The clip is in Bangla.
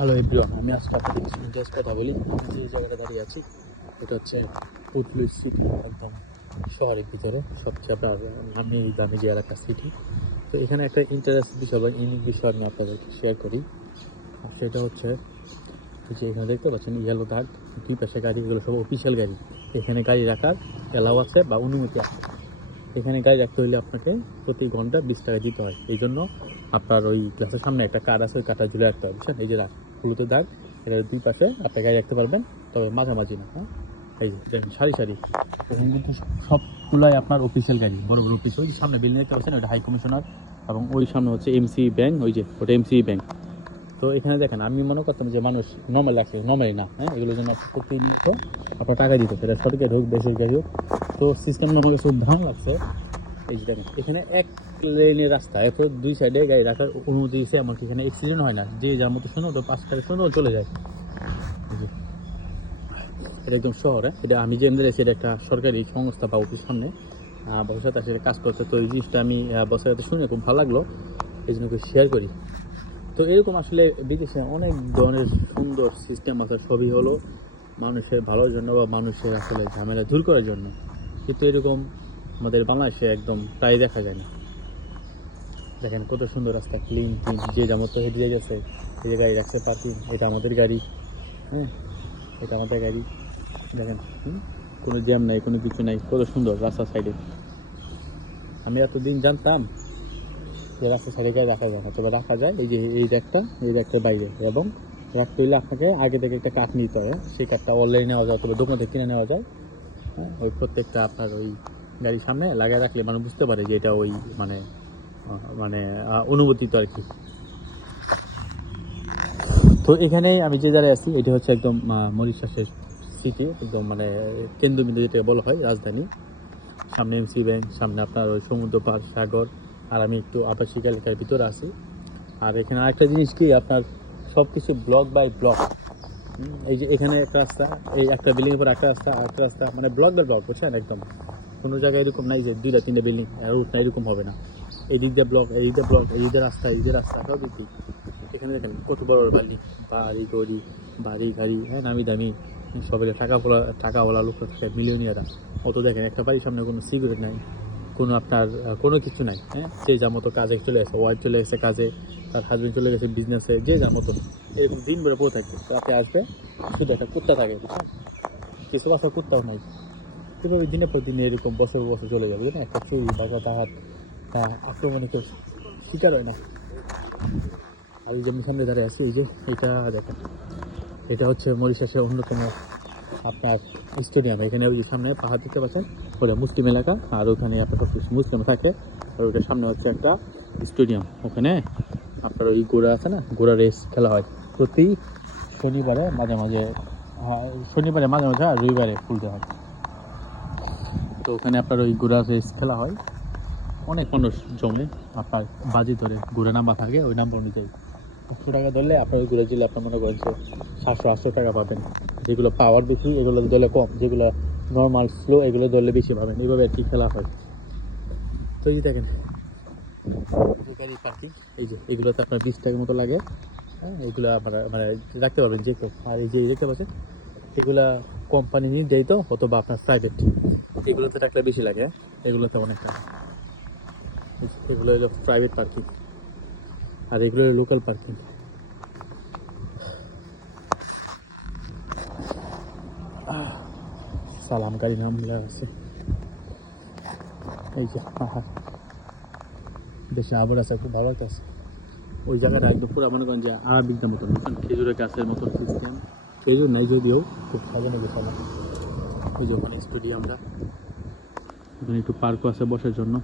হ্যালো এভরিওয়ান, আমি আজকে আপনাদের কিছু ইন্টারেস্ট কথা বলি। আমি যে জায়গাটা দাঁড়িয়ে আছি, এটা হচ্ছে পুতলু সিটি একদম শহরের ভিতরে, সবচেয়ে আপনার নামি দামি যে এলাকা সিটি তো এখানে একটা ইন্টারেস্ট বিষয় বা ইউনিক বিষয় আমি আপনাদেরকে শেয়ার করি। আর সেটা হচ্ছে যে এখানে দেখতে পাচ্ছেন ইয়েলো দাগ দুই পাশে গাড়ি, এগুলো সব অফিসিয়াল গাড়ি। এখানে গাড়ি রাখার এলাও আছে বা অনুমতি আছে। এখানে গাড়ি রাখতে হলে আপনাকে প্রতি ঘণ্টা বিশ টাকা দিতে হয়। এই জন্য আপনার ওই গ্লাসের সামনে একটা কার্ড আছে, ওই কার্ডটা ঝুলে রাখতে হবে বুঝছেন? এই যে দাগ হলুদের দাগ, এটা দুই পাশে আপনি গাড়ি রাখতে পারবেন, তবে মাঝামাঝি না হ্যাঁ? এই যে, দেখেন, সারি সারি। সবগুলাই আপনার অফিসিয়াল গাড়ি, বড় বড় অফিস ওই সামনে বিল্ডিং দেখতে পাচ্ছেন ওটা হাই কমিশনার এবং ওই সামনে হচ্ছে এমসি ব্যাংক ওই যে, ওটা এমসি ব্যাংক তো এখানে দেখেন, আমি মনে করতাম যে মানুষ নর্মাল লাগছে নর্মালি না হ্যাঁ? এগুলোর জন্য প্রতিনিয়ত আপনার টাকা দিতে সেটা সরকারি হোক বেসরকারি গাড়ি হোক। তো সিস্টেম কাছে খুব ভালো লাগছে। এই যে দেখেন, এখানে এক লেনের রাস্তা। এরপর দুই সাইডে গাড়ি রাখার অনুমতি দিয়েছে এমনকি এখানে অ্যাক্সিডেন্ট হয় না? যে যার মতো শুনো তো পাঁচ টাকা শুনো চলে যায়। এটা একদম শহরে এটা আমি যে এমদের এটা একটা সরকারি সংস্থা বা অফিস সামনে। সাথে আসলে কাজ করছে। তো এই জিনিসটা আমি বসার সাথে শুনে খুব ভালো লাগল। এই জন্য শেয়ার করি। তো এরকম আসলে বিদেশে অনেক ধরনের সুন্দর সিস্টেম আছে, সবই হলো মানুষের ভালোর জন্য বা মানুষের আসলে ঝামেলা দূর করার জন্য। কিন্তু এরকম আমাদের বাংলাদেশে একদম প্রায় দেখা যায় না। দেখেন কত সুন্দর রাস্তা ক্লিন ক্লিন যে যার মতো হেঁটে যাচ্ছে এই যে গাড়ি রাখছে পার্কিং এটা আমাদের গাড়ি হ্যাঁ? এটা আমাদের গাড়ি। দেখেন কোনো জ্যাম নাই, কোনো কিছু নাই, কত সুন্দর রাস্তার সাইডে আমি এতদিন জানতাম যে রাস্তার সাইডে গাড়ি রাখা যায় না। তবে রাখা যায়, এই যে, এই র্যাকটা এই র্যাকটার বাইরে। এবং রাখতে হইলে আপনাকে আগে থেকে একটা কাঠ নিতে হয় সেই কাঠটা অনলাইনে নেওয়া যায় তবে দোকান থেকে কিনে নেওয়া যায় হ্যাঁ? ওই প্রত্যেকটা আপনার ওই গাড়ির সামনে লাগিয়ে রাখলে মানুষ বুঝতে পারে যে এটা ওই মানে মানে অনুমোদিত আর কি। তো এখানে আমি যে জায়গায় আছি, এটা হচ্ছে একদম মরিশাসের সিটি একদম মানে কেন্দ্রবিন্দু যেটা বলা হয়, রাজধানী। সামনে এমসি ব্যাংক সামনে আপনার ওই সমুদ্র পার, সাগর, আর আমি একটু আবাসিক এলাকার ভিতরে আছি। আর এখানে আরেকটা জিনিস কি, আপনার সব কিছু ব্লক বাই ব্লক এই যে এখানে একটা রাস্তা, এই একটা বিল্ডিং এর পর একটা রাস্তা, আর একটা রাস্তা মানে ব্লক বাই ব্লক বুঝছেন, একদম। কোনো জায়গায় এরকম নাই যে দুইটা তিনটা বিল্ডিং রুট না এরকম হবে না। এই দিক দিয়ে ব্লক এই দিক দিয়ে ব্লক এই দিয়ে রাস্তা এই দিকে রাস্তা, সব দিক এখানে দেখেন, কত বড় বড় বাড়ি বাড়ি গড়ি বাড়ি, গাড়ি হ্যাঁ নামি দামি সবাই টাকা বলা, টাকাওয়ালা লোক থাকে মিলিয়নিয়ারা অত দেখেন, একটা বাড়ির সামনে কোনো সিগারেট নাই, কোনো আপনার কোনো কিছু নাই হ্যাঁ? যে যার মতো কাজে চলে গেছে ওয়াইফ চলে গেছে কাজে, তার হাজব্যান্ড চলে গেছে বিজনেসে যে যার মতো, এরকম দিন ভরে পড়ে থাকে। রাতে আসবে, শুধু একটা কুত্তা থাকে কিছু বাসা কুত্তাও নাই। এভাবে দিনে এরকম বছর বছর চলে যাবে না একটা চুরি বা ডাহাত বা আক্রমণের শিকার হয় না। আর এই যে আমি সামনে দাঁড়িয়ে আছি এই যে এটা দেখেন এটা হচ্ছে মরিশাসের অন্যতম আপনার স্টেডিয়াম। এখানে ওই যে সামনে পাহাড় দেখতে পাচ্ছেন? ওটা মুসলিম এলাকা আর ওখানে আপনার সব কিছু মুসলিম থাকে। আর ওটার সামনে হচ্ছে একটা স্টেডিয়াম। ওখানে আপনার ওই গোড়া আছে না? গোড়া রেস খেলা হয়। প্রতি শনিবারে মাঝে মাঝে হ্যাঁ, শনিবারে মাঝে মাঝে আর রবিবারে ফুলতে হয়। তো ওখানে আপনার ওই গোড়া রেস খেলা হয়, অনেক মানুষ জমে আপনার বাজি ধরে ঘুরে নাম্বার থাকে, ওই নাম্বার অনুযায়ী। একশো টাকা ধরলে আপনার ওই ঘুরে দিলে আপনার মনে করেন যে সাতশো, আটশো টাকা পাবেন। যেগুলো পাওয়ার বেশি, এগুলো ধরলে কম, যেগুলো নর্মাল স্লো এগুলো ধরলে বেশি পাবেন। এইভাবে আর কি খেলা হয়। তো এই দেখেন গাড়ি পার্কিং এই যে এগুলোতে আপনার বিশ টাকার মতো লাগে। হ্যাঁ এগুলো আপনারা মানে রাখতে পারবেন যে কেউ। আর এই যে দেখতে পাচ্ছেন এগুলা কোম্পানি নিয়ে দেয় তো, অথবা আপনার প্রাইভেট এগুলোতে রাখলে বেশি লাগে? এগুলোতে অনেক টাকা এগুলো হলো প্রাইভেট পার্কিং আর এগুলো হলো লোকাল পার্কিং সালাম গাড়ি নাম আছে। এই যে পাহাড়। দেশে আবার আছে খুব ভালো লাগতেছে। ওই জায়গাটা একদম পুরো মনে করেন যে আরবিকদের মতন খেজুরের গাছের মতন সিস্টেম খেজুর নাই যদিও, খুব সাজানো গোছানো ওই যে ওখানে স্টুডিয়ামটা ওখানে একটু পার্কও আছে বসার জন্য।